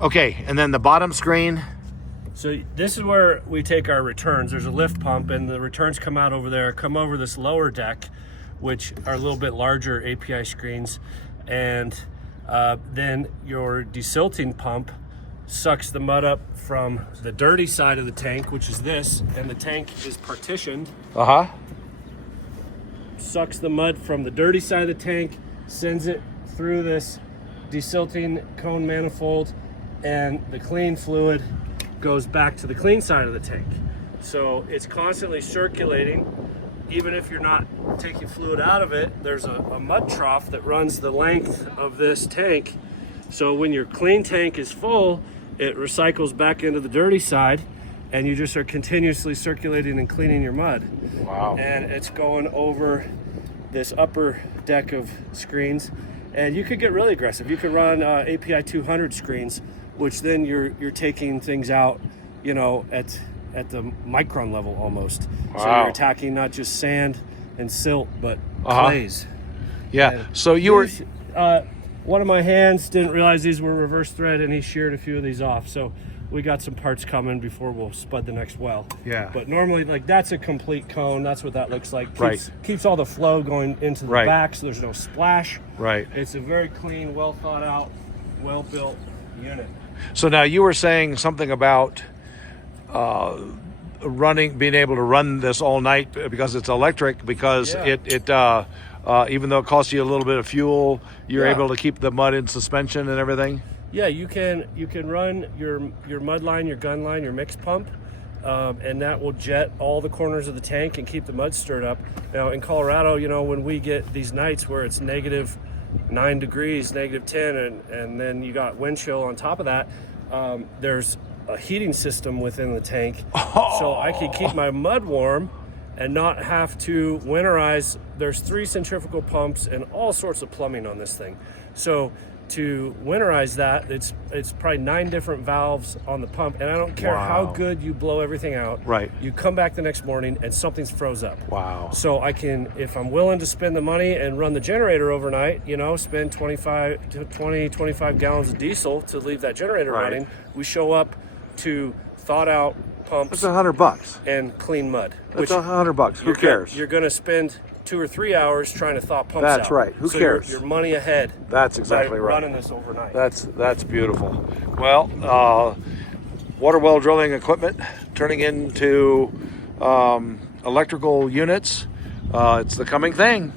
Okay, and then the bottom screen. So this is where we take our returns. There's a lift pump, and the returns come out over there, come over this lower deck, which are a little bit larger API screens. And then your desilting pump sucks the mud up from the dirty side of the tank, which is this, and the tank is partitioned. Sucks the mud from the dirty side of the tank, sends it through this desilting cone manifold, and the clean fluid goes back to the clean side of the tank. So it's constantly circulating. Even if you're not taking fluid out of it, there's a mud trough that runs the length of this tank. So when your clean tank is full, it recycles back into the dirty side, and you just are continuously circulating and cleaning your mud. Wow. And it's going over this upper deck of screens. And you could get really aggressive. You could run API 200 screens, which then you're taking things out, you know, at the micron level almost. Wow. So you're attacking not just sand and silt, but clays. Yeah. And so you were. One of my hands didn't realize these were reverse thread, and he sheared a few of these off. So we got some parts coming before we'll spud the next well. Yeah. But normally, like, that's a complete cone. That's what that looks like. Keeps all the flow going into the back, so there's no splash. Right. It's a very clean, well thought out, well built unit. So now you were saying something about being able to run this all night because it's electric, because it even though it costs you a little bit of fuel, you're able to keep the mud in suspension and everything. Yeah, you can run your mud line, your gun line, your mix pump, and that will jet all the corners of the tank and keep the mud stirred up. Now in Colorado, you know, when we get these nights where it's -9 degrees, -10, and then you got wind chill on top of that, there's a heating system within the tank, so I can keep my mud warm and not have to winterize. There's 3 centrifugal pumps and all sorts of plumbing on this thing. So to winterize that, it's probably 9 different valves on the pump, and I don't care how good you blow everything out. Right. You come back the next morning and something's froze up. Wow. So I can, if I'm willing to spend the money and run the generator overnight, you know, spend 25 gallons of diesel to leave that generator running, we show up to thawed out pumps. That's $100 and clean mud. That's $100. Who cares? You're going to spend 2 or 3 hours trying to thaw pumps out. That's right. Who cares? You're money ahead. That's exactly right. Running this overnight. That's beautiful. Well, water well drilling equipment turning into electrical units. It's the coming thing.